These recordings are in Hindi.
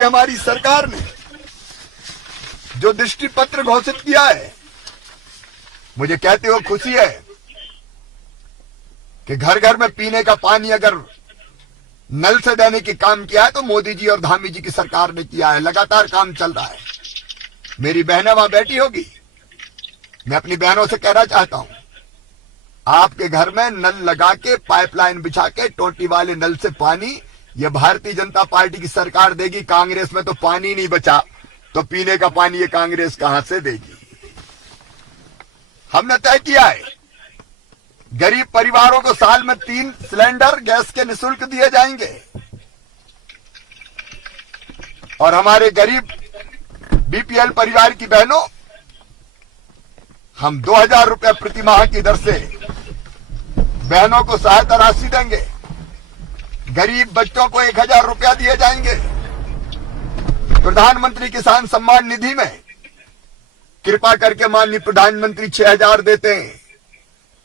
हमारी सरकार ने जो दृष्टि पत्र घोषित किया है, मुझे कहते हुए खुशी है कि घर घर में पीने का पानी अगर नल से देने की काम किया है तो मोदी जी और धामी जी की सरकार ने किया है। लगातार काम चल रहा है। मेरी बहनें वहां बैठी होगी, मैं अपनी बहनों से कहना चाहता हूं, आपके घर में नल लगा के पाइपलाइन बिछा के टोटी वाले नल से पानी ये भारतीय जनता पार्टी की सरकार देगी। कांग्रेस में तो पानी नहीं बचा, तो पीने का पानी ये कांग्रेस कहां से देगी। हमने तय किया है, गरीब परिवारों को साल में 3 सिलेंडर गैस के निःशुल्क दिए जाएंगे और हमारे गरीब बीपीएल परिवार की बहनों, हम 2000 रुपए प्रति माह की दर से बहनों को सहायता राशि देंगे। गरीब बच्चों को 1000 रुपया दिए जाएंगे। प्रधानमंत्री किसान सम्मान निधि में कृपा करके माननीय प्रधानमंत्री 6000 देते हैं,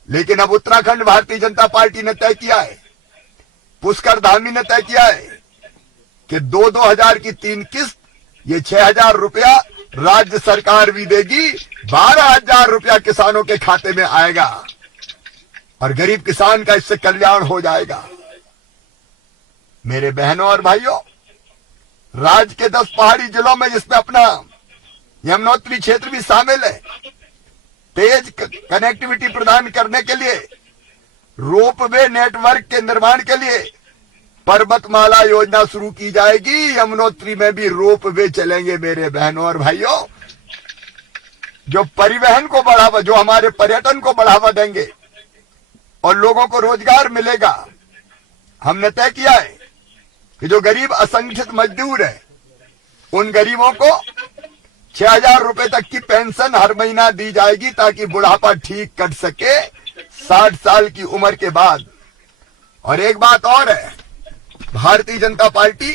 लेकिन अब उत्तराखंड भारतीय जनता पार्टी ने तय किया है, पुष्कर धामी ने तय किया है कि 2-2000 की 3 किस्त, ये 6000 रुपया राज्य सरकार भी देगी, 12000 रुपया किसानों के खाते में आएगा और गरीब किसान का इससे कल्याण हो जाएगा। मेरे बहनों और भाइयों, राज्य के 10 पहाड़ी जिलों में, जिसमें अपना यमुनोत्री क्षेत्र भी शामिल है, तेज कनेक्टिविटी प्रदान करने के लिए, रोपवे नेटवर्क के निर्माण के लिए पर्वतमाला योजना शुरू की जाएगी। यमुनोत्री में भी रोपवे चलेंगे। मेरे बहनों और भाइयों, जो परिवहन को बढ़ावा, जो हमारे पर्यटन को बढ़ावा देंगे और लोगों को रोजगार मिलेगा। हमने तय किया है कि जो गरीब असंगठित मजदूर है, उन गरीबों को 6000 रुपए तक की पेंशन हर महीना दी जाएगी, ताकि बुढ़ापा ठीक कट सके 60 साल की उम्र के बाद। और एक बात और है, भारतीय जनता पार्टी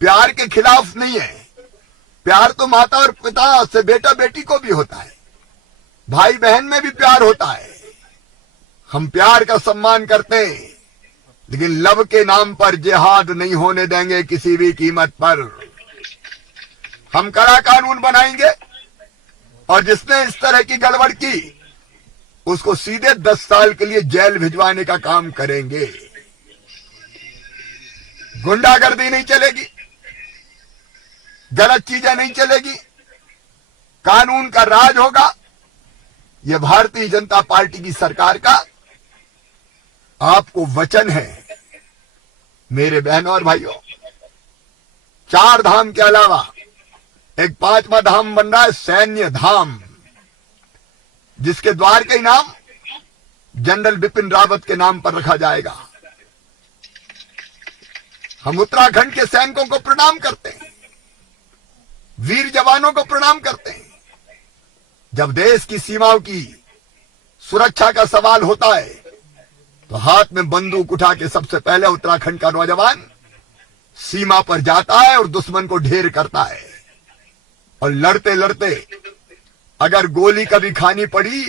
प्यार के खिलाफ नहीं है। प्यार तो माता और पिता से बेटा बेटी को भी होता है, भाई बहन में भी प्यार होता है। हम प्यार का सम्मान करते हैं, लेकिन लव के नाम पर जिहाद नहीं होने देंगे किसी भी कीमत पर। हम कड़ा कानून बनाएंगे और जिसने इस तरह की गड़बड़ की, उसको सीधे 10 साल के लिए जेल भिजवाने का काम करेंगे। गुंडागर्दी नहीं चलेगी, गलत चीजें नहीं चलेगी, कानून का राज होगा। यह भारतीय जनता पार्टी की सरकार का आपको वचन है। मेरे बहनों और भाइयों, 4 धाम के अलावा एक 5वां धाम बन रहा है, सैन्य धाम, जिसके द्वार का नाम जनरल बिपिन रावत के नाम पर रखा जाएगा। हम उत्तराखंड के सैनिकों को प्रणाम करते हैं, वीर जवानों को प्रणाम करते हैं। जब देश की सीमाओं की सुरक्षा का सवाल होता है, तो हाथ में बंदूक उठा के सबसे पहले उत्तराखंड का नौजवान सीमा पर जाता है और दुश्मन को ढेर करता है। और लड़ते लड़ते अगर गोली कभी खानी पड़ी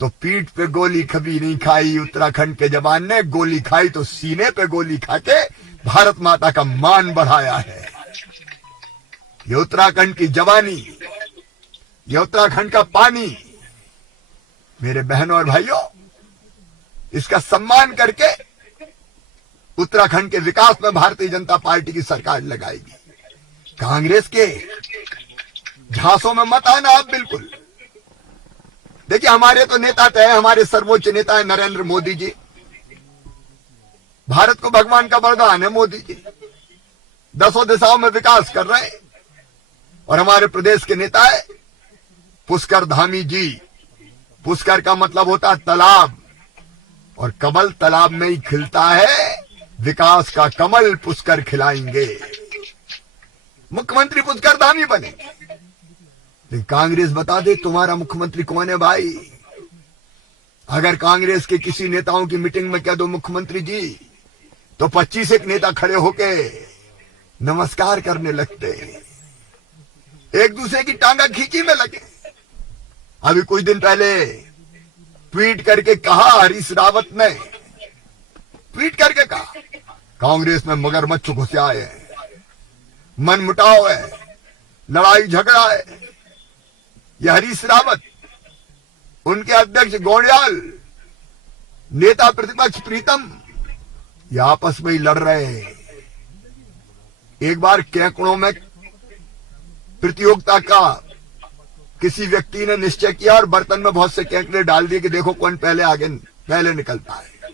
तो पीठ पे गोली कभी नहीं खाई। उत्तराखंड के जवान ने गोली खाई तो सीने पे गोली खा के भारत माता का मान बढ़ाया है। ये उत्तराखंड की जवानी, ये उत्तराखंड का पानी, मेरे बहनों और भाइयों, इसका सम्मान करके उत्तराखंड के विकास में भारतीय जनता पार्टी की सरकार लगाएगी। कांग्रेस के झांसों में मत आना आप बिल्कुल। देखिए, हमारे तो नेता तय है, हमारे सर्वोच्च नेता है नरेंद्र मोदी जी। भारत को भगवान का वरदान है मोदी जी, 10 दिशाओं में विकास कर रहे हैं। और हमारे प्रदेश के नेता है पुष्कर धामी जी। पुष्कर का मतलब होता है तालाब, और कमल तालाब में ही खिलता है। विकास का कमल पुष्कर खिलाएंगे। मुख्यमंत्री पुष्कर धामी बनेंगे। लेकिन कांग्रेस बता दे तुम्हारा मुख्यमंत्री कौन है भाई। अगर कांग्रेस के किसी नेताओं की मीटिंग में कह दो मुख्यमंत्री जी, तो 25 एक नेता खड़े होके नमस्कार करने लगते, एक दूसरे की टांगा खींची में लगे। अभी कुछ दिन पहले ट्वीट करके कहा, हरीश रावत ने ट्वीट करके कहा, कांग्रेस में मगरमच्छ घुस आए हैं। मनमुटाव है, लड़ाई झगड़ा है। यह हरीश रावत, उनके अध्यक्ष गोंडियाल, नेता प्रतिपक्ष प्रीतम, ये आपस में ही लड़ रहे हैं। एक बार केकड़ों में प्रतियोगिता का किसी व्यक्ति ने निश्चय किया और बर्तन में बहुत से केकड़े डाल दिए कि देखो कौन पहले निकलता है।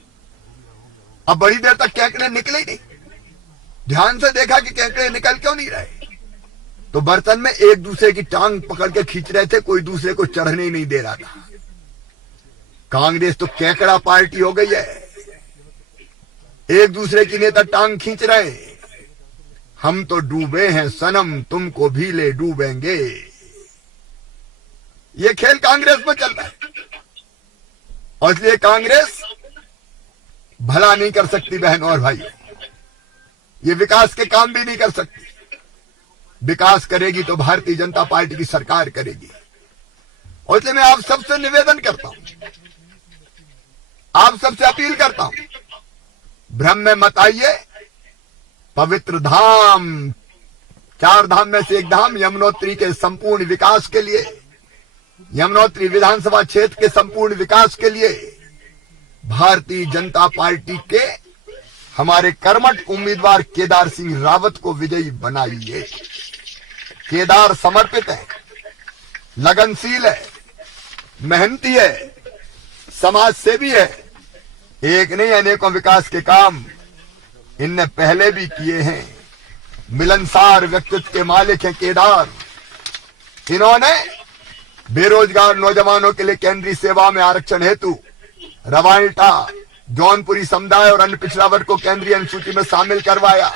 अब बड़ी देर तक केकड़े निकले ही नहीं। ध्यान से देखा कि केकड़े निकल क्यों नहीं रहे, तो बर्तन में एक दूसरे की टांग पकड़ के खींच रहे थे, कोई दूसरे को चढ़ने ही नहीं दे रहा था। कांग्रेस तो केकड़ा पार्टी हो गई है, एक दूसरे की नेता टांग खींच रहे हैं। हम तो डूबे हैं सनम, तुमको भी ले डूबेंगे। ये खेल कांग्रेस में चल रहा है और इसलिए कांग्रेस भला नहीं कर सकती बहनों और भाइयों, ये विकास के काम भी नहीं कर सकती। विकास करेगी तो भारतीय जनता पार्टी की सरकार करेगी। और इसलिए मैं आप सबसे निवेदन करता हूं, आप सबसे अपील करता हूं, भ्रम में मत आइए। पवित्र धाम, 4 धाम में से एक धाम यमुनोत्री के संपूर्ण विकास के लिए, यमुनोत्री विधानसभा क्षेत्र के संपूर्ण विकास के लिए भारतीय जनता पार्टी के हमारे कर्मठ उम्मीदवार केदार सिंह रावत को विजयी बनाइए। केदार समर्पित है, लगनशील है, मेहनती है, समाज सेवी है। एक नहीं अनेकों विकास के काम इनने पहले भी किए हैं। मिलनसार व्यक्तित्व के मालिक हैं केदार। इन्होंने बेरोजगार नौजवानों के लिए केंद्रीय सेवा में आरक्षण हेतु रवाल्टा, जौनपुरी समुदाय और अन्य पिछड़ा वर्ग को केंद्रीय अनुसूची में शामिल करवाया।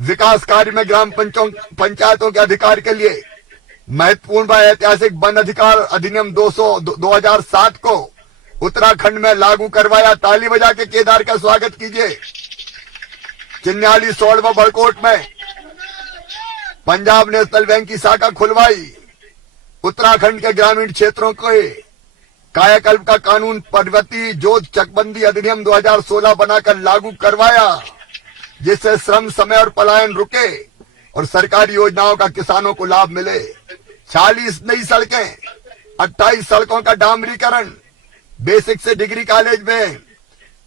विकास कार्य में ग्राम पंचायतों के अधिकार के लिए महत्वपूर्ण व ऐतिहासिक वन अधिकार अधिनियम 2007 को उत्तराखंड में लागू करवाया। ताली बजा के केदार का स्वागत कीजिए। चिन्याली, सोड़ व बड़कोट में पंजाब नेशनल बैंक की शाखा खुलवाई। उत्तराखंड के ग्रामीण क्षेत्रों के कायाकल्प का कानून पर्वतीय जोत चकबंदी अधिनियम 2016 बनाकर लागू करवाया, जिससे श्रम, समय और पलायन रुके और सरकारी योजनाओं का किसानों को लाभ मिले। 40 नई सड़कें, 28 सड़कों का डामरीकरण, बेसिक से डिग्री कॉलेज में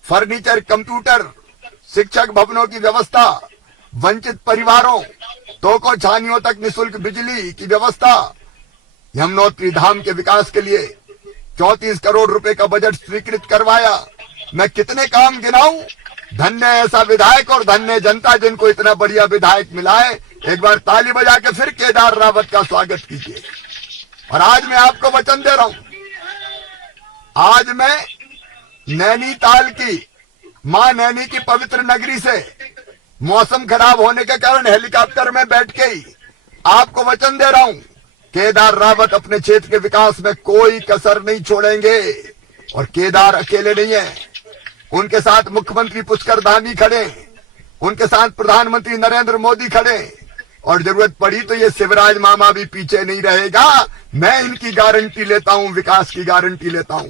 फर्नीचर, कंप्यूटर, शिक्षक भवनों की व्यवस्था, वंचित परिवारों, तोको छानियों तक निःशुल्क बिजली की व्यवस्था। यमुनोत्री धाम के विकास के लिए 34 करोड़ रुपए का बजट स्वीकृत करवाया। मैं कितने काम गिनाऊं। धन्य ऐसा विधायक और धन्य जनता जिनको इतना बढ़िया विधायक मिला है। एक बार ताली बजा के फिर केदार रावत का स्वागत कीजिए। और आज मैं आपको वचन दे रहा हूं, आज मैं नैनीताल की मां नैनी की पवित्र नगरी से मौसम खराब होने के कारण हेलीकॉप्टर में बैठ के ही आपको वचन दे रहा हूं, केदार रावत अपने क्षेत्र के विकास में कोई कसर नहीं छोड़ेंगे। और केदार अकेले नहीं है, उनके साथ मुख्यमंत्री पुष्कर धामी खड़े, उनके साथ प्रधानमंत्री नरेंद्र मोदी खड़े, और जरूरत पड़ी तो ये शिवराज मामा भी पीछे नहीं रहेगा। मैं इनकी गारंटी लेता हूं, विकास की गारंटी लेता हूं।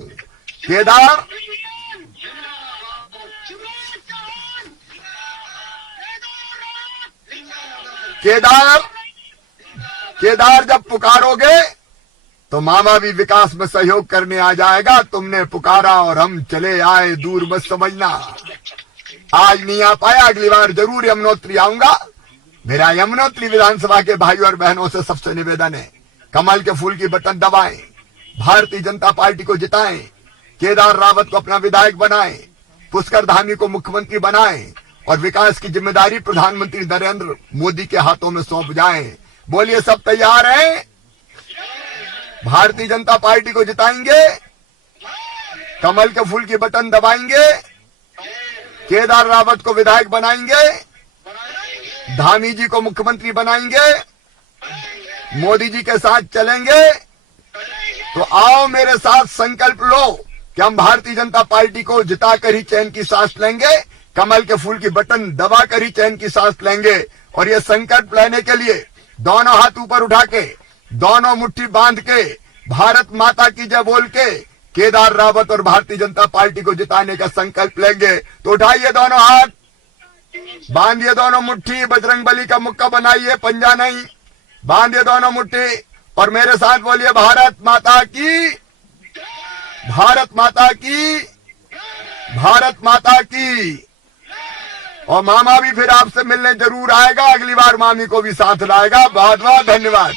केदार जब पुकारोगे तो मामा भी विकास में सहयोग करने आ जाएगा। तुमने पुकारा और हम चले आए, दूर मत समझना। आज नहीं आ पाया, अगली बार जरूर यमुनोत्री आऊंगा। मेरा यमुनोत्री विधानसभा के भाइयों और बहनों से सबसे निवेदन है, कमल के फूल की बटन दबाएं, भारतीय जनता पार्टी को जिताएं, केदार रावत को अपना विधायक बनाएं, पुष्कर धामी को मुख्यमंत्री बनाएं और विकास की जिम्मेदारी प्रधानमंत्री नरेंद्र मोदी के हाथों में सौंप जाएं। बोलिए, सब तैयार हैं? भारतीय जनता पार्टी को जिताएंगे, कमल के फूल की बटन दबाएंगे, केदार रावत को विधायक बनाएंगे, धामी जी को मुख्यमंत्री बनाएंगे, मोदी जी के साथ चलेंगे। तो आओ मेरे साथ संकल्प लो कि हम भारतीय जनता पार्टी को जिताकर ही चैन की सांस लेंगे, कमल के फूल की बटन दबाकर ही चैन की सांस लेंगे। और ये संकल्प लेने के लिए दोनों हाथ ऊपर उठा के, दोनों मुट्ठी बांध के, भारत माता की जय बोल के केदार रावत और भारतीय जनता पार्टी को जिताने का संकल्प लेंगे। तो उठाइए दोनों हाथ, बांधिए दोनों मुट्ठी, बजरंग बली का मुक्का बनाइए, पंजा नहीं, बांधिए दोनों मुट्ठी और मेरे साथ बोलिए भारत माता की, भारत माता की, भारत माता की। और मामा भी फिर आपसे मिलने जरूर आएगा, अगली बार मामी को भी साथ लाएगा। बहुत बहुत धन्यवाद।